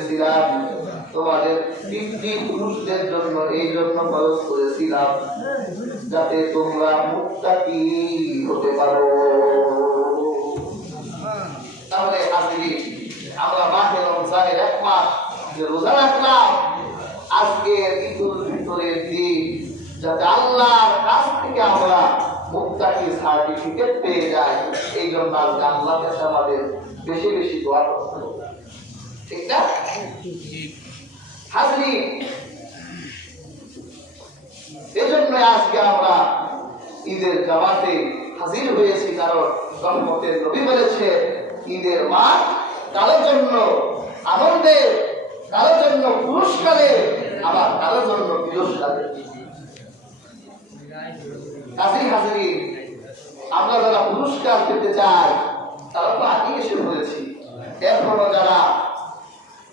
করেছিলাম, তোমাদের পিতৃপুরুষদের জন্য এই জন্য খরচ করেছিলাম যাতে তোমরা মুত্তাকি হতে পারো। তাহলে হাজির, আমরা মাহে রমজানের এক মাস যে রোজা রাখলাম, আজকে ঈদুল ফিতরের দিন যাতে আল্লাহর কাছ থেকে আমরা মুত্তাকি সার্টিফিকেট পেয়ে যাই, এই জন্য আজকে আল্লাহর কাছে আমাদের বেশি বেশি দোয়া করতে হবে, ঠিক না হাজির? এজন্য আজকে আমরা ঈদের জামাতে হাজির হয়েছি, কারণ রহমতের নবী বলেছে ঈদের মাস কারোর জন্য আনন্দের, কারোর জন্য পুরস্কারের, আবার কারোর জন্য তিরস্কারের। কাজী হাজির, আমরা যারা পুরস্কার পেতে চাই তারা তো আগে এসে বলেছি, এখনো যারা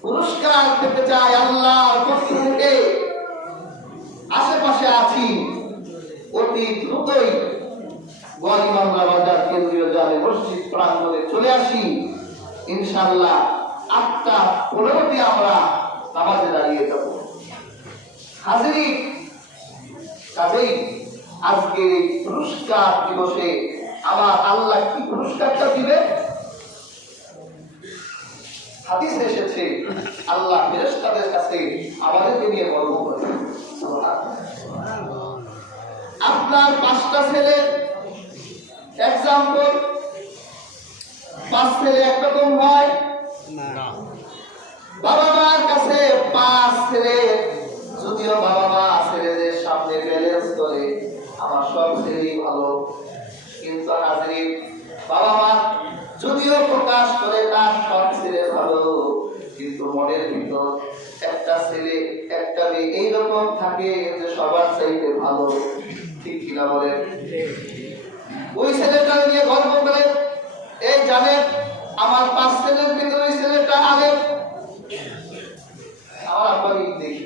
পুরস্কার পেতে চাই আল্লাহর পক্ষ থেকে আশেপাশে আছি, অতি দ্রুতই গরিমামলা বাজার কেন্দ্রীয় জামে মসজিদ প্রাঙ্গণে চলে আসি। ইনশাআল্লাহ 8:15 আমরা নামাজে দাঁড়িয়ে যাব। হাজির, কাজেই আজকে এই পুরস্কার দিবসে আমার আল্লাহ কি পুরস্কারটা দিবে? হাদিসে এসেছে আল্লাহ ফেরেশতাদের কাছে আমাদেরকে নিয়ে গর্ব করে, আপনার 5টা ছেলে, এক্সাম্পল 5 ছেলে একরকম হয় না, বাবা মার কাছে 5 ছেলে, যদিও বাবা মা ছেলেদের সামনে ব্যালেন্স করে আমার সব ছেলেই ভালো, কিন্তু হাজির বাবা মা যদিও প্রকাশ করে তার সব ছেলে ভালো, কিন্তু মনের ভিতর একটা ছেলে একটা মেয়ে এইরকম থাকে যে সবার চাইতে ভালো, ঠিক কিনা বলেন? ওই ছেলেটা নিয়ে গর্ব করে, এই জানেন আমার 5 ছেলের ভিতরে ওই ছেলেটা আগে আমার আব্বাকে দেখি।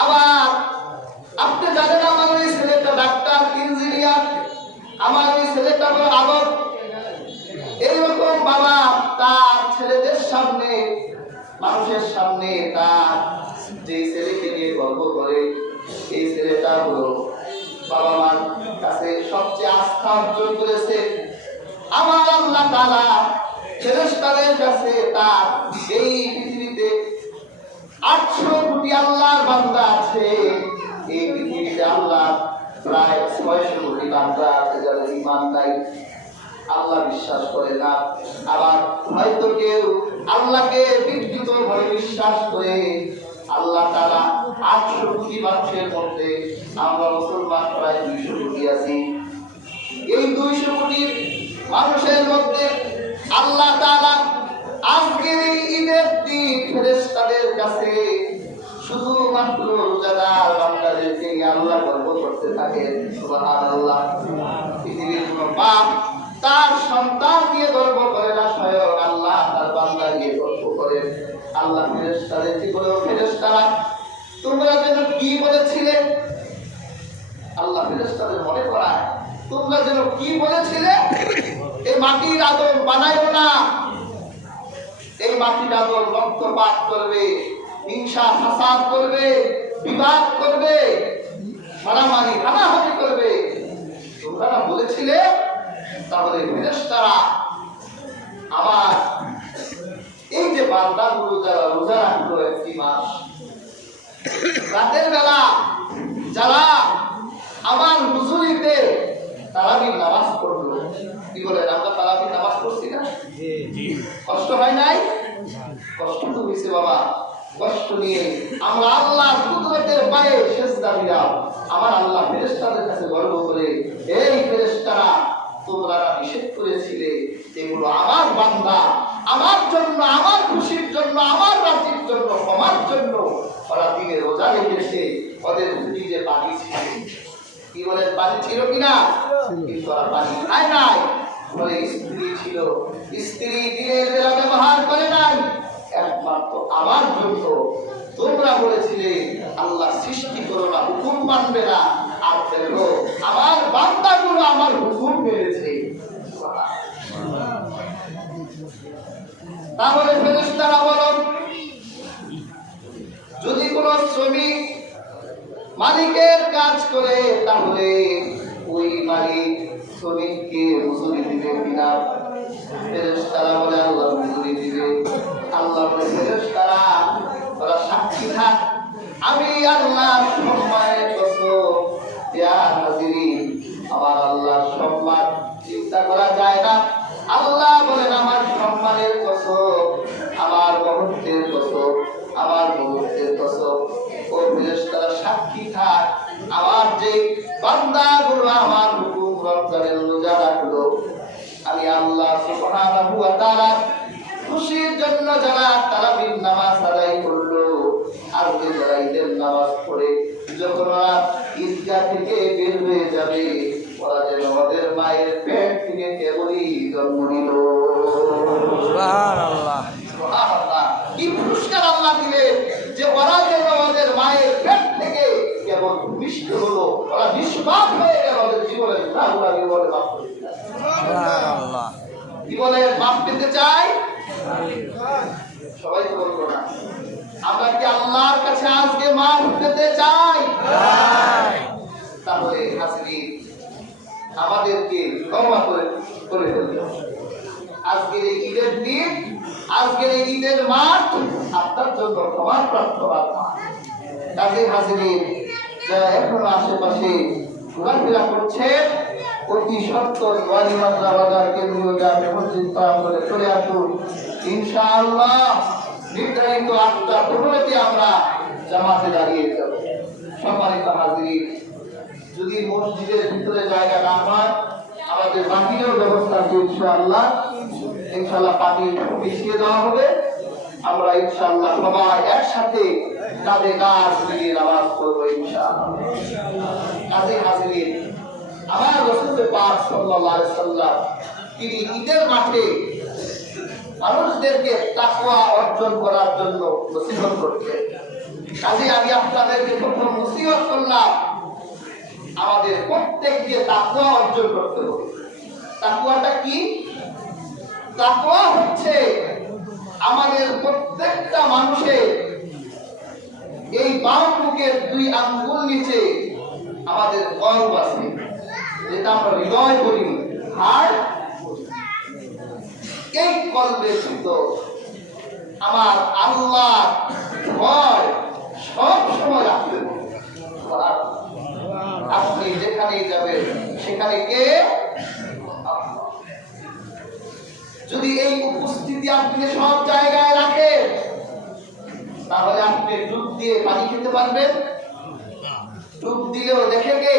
আবার আপনি জানেন আমার ওই ছেলেটা ডাক্তার, ইঞ্জিনিয়ার, আমার ওই ছেলেটা বড় আদর। এইরকম বাবা তার ছেলেদের সামনে, মানুষের সামনে তার যে ছেলেকে নিয়ে গর্ব করে, এই ছেলেটা হলো বাবা মার কাছে সবচেয়ে আস্থা অর্জন করেছে। আমার আল্লাহ তাআলা ফেরেশতাদের কাছে তার এই পৃথিবীতে 800 কোটি আল্লাহর বান্দা আছে, এই পৃথিবীতে আল্লাহ প্রায় 600 কোটি বান্দা আছে যারা ঈমান নাই, আল্লাহ বিশ্বাস করে না। আবার হয়তো কেউ আল্লাহকে বিকৃত বলে বিশ্বাস করে। আল্লাহ তাআলা 800 কোটি মানুষের মধ্যে আমরা মুসলমান প্রায় 200 কোটি আছি। এই 200 কোটি মানুষের মধ্যে আল্লাহ তাআলা আজকের এই ঈদের দিন ফেরেশতাদের কাছে শুধুমাত্র রোজাদার বান্দাদেরকে আল্লাহ গর্ব করতে থাকে। সুবহানাল্লাহ। পৃথিবীর কোনো বাপ তার সন্তান দিয়ে গর্ব করে না, স্বয়ং আল্লাহ তার বান্দা দিয়ে গর্ব করে। আল্লাহ ফেরেশতাদের কি বলে, ফেরেশতারা তোমরা যেন কি বলেছিলে, আল্লাহ ফেরেশতাদের মনে করায় তোমরা যেন কি বলেছিলে, এই মাটির আদম বানাইও না, এই মাটির আদম রক্তপাত করবে, হিংসা ফাসাদ করবে, বিবাদ করবে, মারামারি হানাহানি করবে, তোমরা না বলেছিলে? তাহলে ফেরেশতারা আবার এই যে বান্দাগুলো যারা রোজা রাখলো একটি মাস, রাতের বেলা যারা আমার হুজুরিতে তারাবির নামাজ পড়লো, কি বলেন আমরা তারাবির নামাজ পড়ছি না? কষ্ট হয় নাই? কষ্ট তো হয়েছে বাবা। কষ্ট নিয়ে আমরা আল্লাহর কুদরতের পায়ে সিজদা দিলাম। আমার আল্লাহ ফেরেশতাদের কাছে গর্ব করে, এই ফেরেশতারা তোমরা নিষেধ করেছিলে এগুলো আমার বান্দা, আমার জন্য, আমার খুশির জন্য, আমার রাজির জন্য, ক্ষমার জন্য ওরা দিনে রোজা রেখেছে, ওদের যে পানি ছিল, কি বলে পানি ছিল কিনা, কিন্তু ওরা পানি খায় নাই। বলে স্ত্রী ছিল, স্ত্রী দিনের বেলা ব্যবহার করে নাই একমাত্র আমার জন্য। তোমরা বলেছিলে আল্লাহ সৃষ্টি করো না, হুকুম মানবে না, আর দেখো আমার বান্দাগুলো আমার হুকুম মেনেছে। তাহলে ফেরেশতারা বলেন, যদি কোনো শ্রমিক মালিকের কাজ করে তাহলে ওই মালিক শ্রমিককে মজুরি দিবে কিনা? ফেরেশতারা বলে আল্লাহ মজুরি দিবে। আল্লাহ বলে ফেরেশতারা তোরা সাক্ষী থাক, আমি আল্লাহ সম্মানের কসম, ইয়া হাজিরিন, আমার আল্লাহর সম্মান চিন্তা করা যায় না। আল্লাহ বলেন আমার সম্মানের কসম, আমার মহত্বের কসম, আমার মহত্বের কসম, ও ফেরেশতারা সাক্ষী থাক, আমার যে বান্দাগুলো আমার হুকুম রমজানের রোজা রাখলো, আমি আল্লাহ সুবহানাহু ওয়া তাআলা খুশির জন্য যারা তারাবির নামাজ আদায় করলো, আর যারা ঈদের নামাজ পড়ে যখন ওরা ঈদগাহ থেকে বের হয়ে যাবে, ওরা যেন ওদের মায়ের পেট থেকে কেবলই জন্ম নিল। সুবহানাল্লাহ, সুবহানাল্লাহ, কি পুরস্কার আল্লাহ দিলেন যে ওরা যেন ওদের মায়ের পেট থেকে কেবল মিষ্ট হলো, ওরা নিষ্পাপ হয়ে গেল, ওদের জীবনের গুনাহগুলো বলে মাফ করে দিলেন। সুবহানাল্লাহ, কি বলে মাফ পেতে চাই? সবাই তো বলবো না। আমরা কি আল্লাহর কাছে আজকে মাফ পেতে চাই? তাহলে হাসিন আমাদেরকে ক্ষমা করে ফেলতে হবে। আজকের এই ঈদের দিন, আজকের এই ঈদের মাঠ আপনার জন্য ক্ষমার প্রার্থনা। কাজে হাসিন যারা এখনো আশেপাশে ঘোরাফেরা করছে, অতি সত্তর ওয়ালিমাদ্রা বাজার কেন্দ্রীয় জামে মসজিদ পার করে চলে আসুন। ইনশাআল্লাহ নির্ধারিত 8:15 আমরা জামাতে দাঁড়িয়ে যাব। সম্মানিত হাজির, যদি মসজিদের ভিতরে জায়গা না হয়, আমাদের বাকিরও ব্যবস্থা আছে। ইনশাআল্লাহ পানি মিশিয়ে দেওয়া হবে। আমরা ইনশাআল্লাহ সবাই একসাথে কাঁধে কাঁধ মিলিয়ে নামাজ পড়বো ইনশাআল্লাহ। কাজে হাজির, আমার রাসূল পাক সাল্লাল্লাহু আলাইহি সাল্লাম তিনি ঈদের মাঠে মানুষদেরকে তাকওয়া অর্জন করার জন্য নসিহত করতেন। কাজে আমি আপনাদেরকে প্রথম নসিহত করলাম, আমাদের প্রত্যেককে তাকওয়া অর্জন করতে হবে। তাকওয়াটা কি? তাকওয়া হচ্ছে আমাদের প্রত্যেকটা মানুষের এই বাম বুকের 2 আঙ্গুল নিচে আমাদের কলব আছে, যেটা আমরা হৃদয় করি, হার্ট। এই কলবের ভিতর আমার আল্লাহ ভয় সব সময় রাখতে হবে। আপনি যেখানেই যাবেন সেখানে কে? যদি এই উপস্থিতি আপনি সব জায়গায় রাখেন, তাহলে আপনি ডুব দিয়ে পানি খেতে পারবেন? ডুব দিলেও দেখে কে?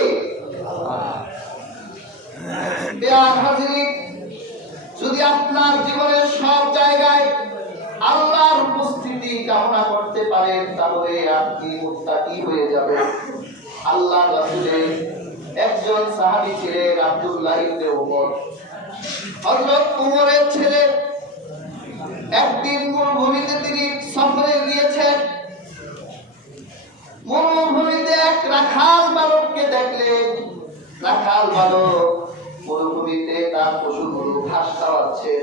যদি আপনার জীবনের সব জায়গায় আল্লাহর উপস্থিতি কামনা করতে পারেন, তাহলে আপনি মুত্তাকি হয়ে যাবেন। আল্লাহ রাসূলের একজন সাহাবী ছিলেন আব্দুল্লাহ ইবনে উমর। হযরত উমরের ছেলে একদিন মরুভূমিতে তিনি সফরে গিয়েছেন। মরুভূমিতে এক রাখাল বালককে দেখলেন। রাখাল বালক মরুভূমিতে তার পশুগুলো ঘাস খাওয়াচ্ছে,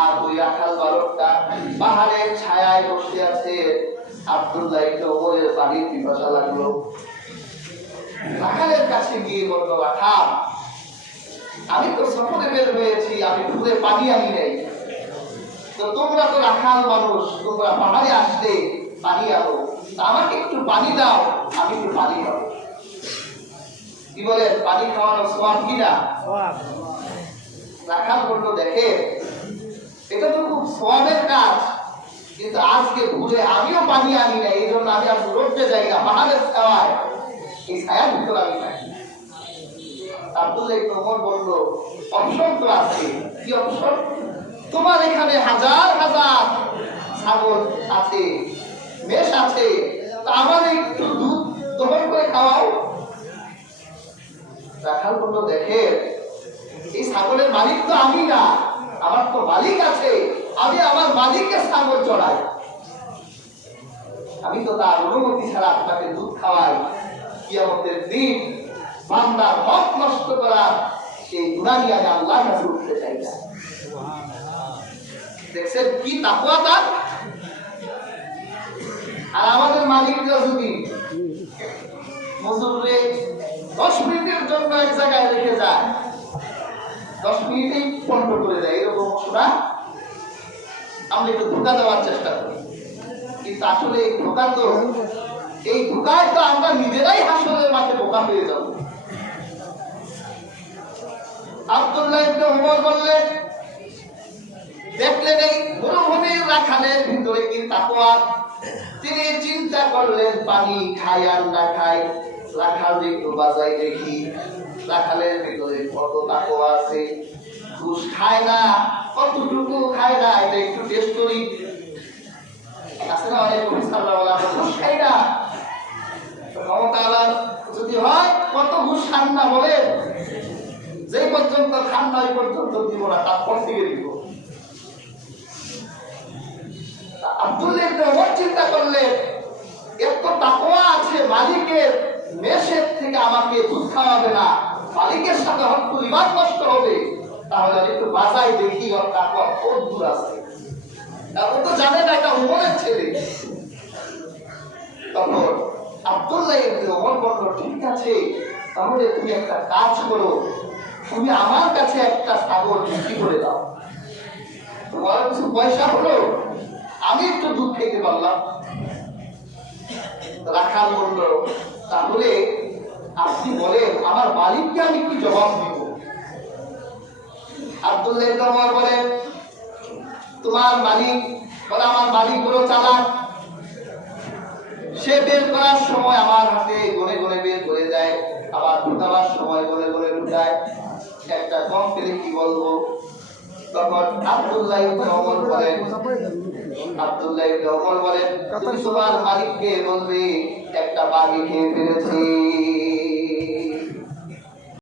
আর ওই রাখাল বালকটা পাহাড়ের ছায়ায় বসে আছে। আব্দুল্লাহ ইবনে উমরের পানির পিপাসা লাগলো। রাখালের কাছে গিয়ে বলল, রাখাল, আমি তো সফরে বের হয়েছি, আমি খুদে পানি আনি নাই, তো তোমরা তো রাখাল মানুষ, তোমরা পাহাড়ে আসলে পানি আনো, আমাকে একটু পানি দাও, আমি একটু পানি খাবো। কি বলেন, পানি খাওয়ানো সওয়াব কিনা? রাখাল বলল, দেখে এটা তো খুব সওয়াবের কাজ, কিন্তু আজকে ভুলে আমিও পানি আনি না, এই জন্য আমি আর রোডে যাই না, পাহাড়ের ছায়ায়, এই ছায়ার ভিতরে আমি থাকি। আব্দুল্লাহ ইবনে উমর বলল, অপশন তো আছে। কি অপশন? তোমার এখানে হাজার হাজার ছাগল আছে, মেষ আছে, তা আমার একটু দুধ দহন করে খাওয়াও। রাখাল বলল, দেখে এই ছাগলের মালিক তো আমি না, আমার তো মালিক আছে, আমি আমার মালিককে ছাগল চড়াই, আমি তো তার অনুমতি ছাড়া আপনাকে দুধ খাওয়াই। কিয়ামতের দিন বান্দার হক নষ্ট করা সেই গুনাহ নিয়ে আমি আল্লাহর কাছে উঠতে চাই না। দেখছেন কি তাকওয়া তার। আর আমাদের মালিকরা যদি মজুরে 10 মিনিটের জন্য এক জায়গায় রেখে যায়, 10 মিনিটেই বন্ধ করে দেয়, এরকম শোনা আমরা একটু ধোকা দেওয়ার চেষ্টা করি। কিন্তু আসলে এই ধোকায় তো আমরা নিজেরাই হাসরের মাঠে বোকা হয়ে যাব। আব্দুল্লাহ ইবনে ওমর বললেন, দেখলেন এই মরুভূমির রাখালের ভিতরে কি তাকওয়া। তিনি চিন্তা করলেন পানি খাই আর না খাই, রাখাল একটু বাজাই দেখি রাখালের ভিতরে কত তাকওয়া আছে। ঘুষ খায় না, কতটুকু খায় না, এটা একটু টেস্ট করি। আছে না অনেক ঘুষ খাই না, ক্ষমতা যদি হয় কত ঘুষ খান না বলেন, যে পর্যন্ত খান না ওই পর্যন্ত দিব না, তারপর থেকে দিব। আব্দুল্লাহ ইবনে ওমর চিন্তা করলেন এত তাকওয়া আছে, মালিকের মেষের থেকে আমাকে দুধ খাওয়াবে না, মালিকের সাথে হয়তো ইমান নষ্ট হবে, তাহলে আমি একটু বাজাই দেখি ওর তাকওয়া কত দূর আছে। ও তো জানে না এটা ওমরের ছেলে। তখন আব্দুল্লাহ ইবনে ওমর বলল, ঠিক আছে তাহলে তুমি একটা কাজ করো, তুমি আমার কাছে একটা ছাগল বিক্রি করে দাও, তোমার কিছু পয়সা হলো, আমি একটু দুধ খেতে পারলাম। রাখাল বলল, তাহলে আপনি বলেন আমার মালিককে আমি কি জবাব দিব? আব্দুল্লাহ ইবনে ওমর বলেন, তোমার মালিক বলে, আমার মালিক বড় চালাক, সে বের করার সময় আমার হাতে গনে গনে বের করে দেয়, আবার ঢুকাবার সময় গনে গনে ঢুকায়, একটা কম পেলে কি বলবো? তখন আব্দুল্লাহ ইবনে ওমর বলেন, তুমি তোমার মালিককে বলবে একটা বাঘে খেয়ে ফেলেছে,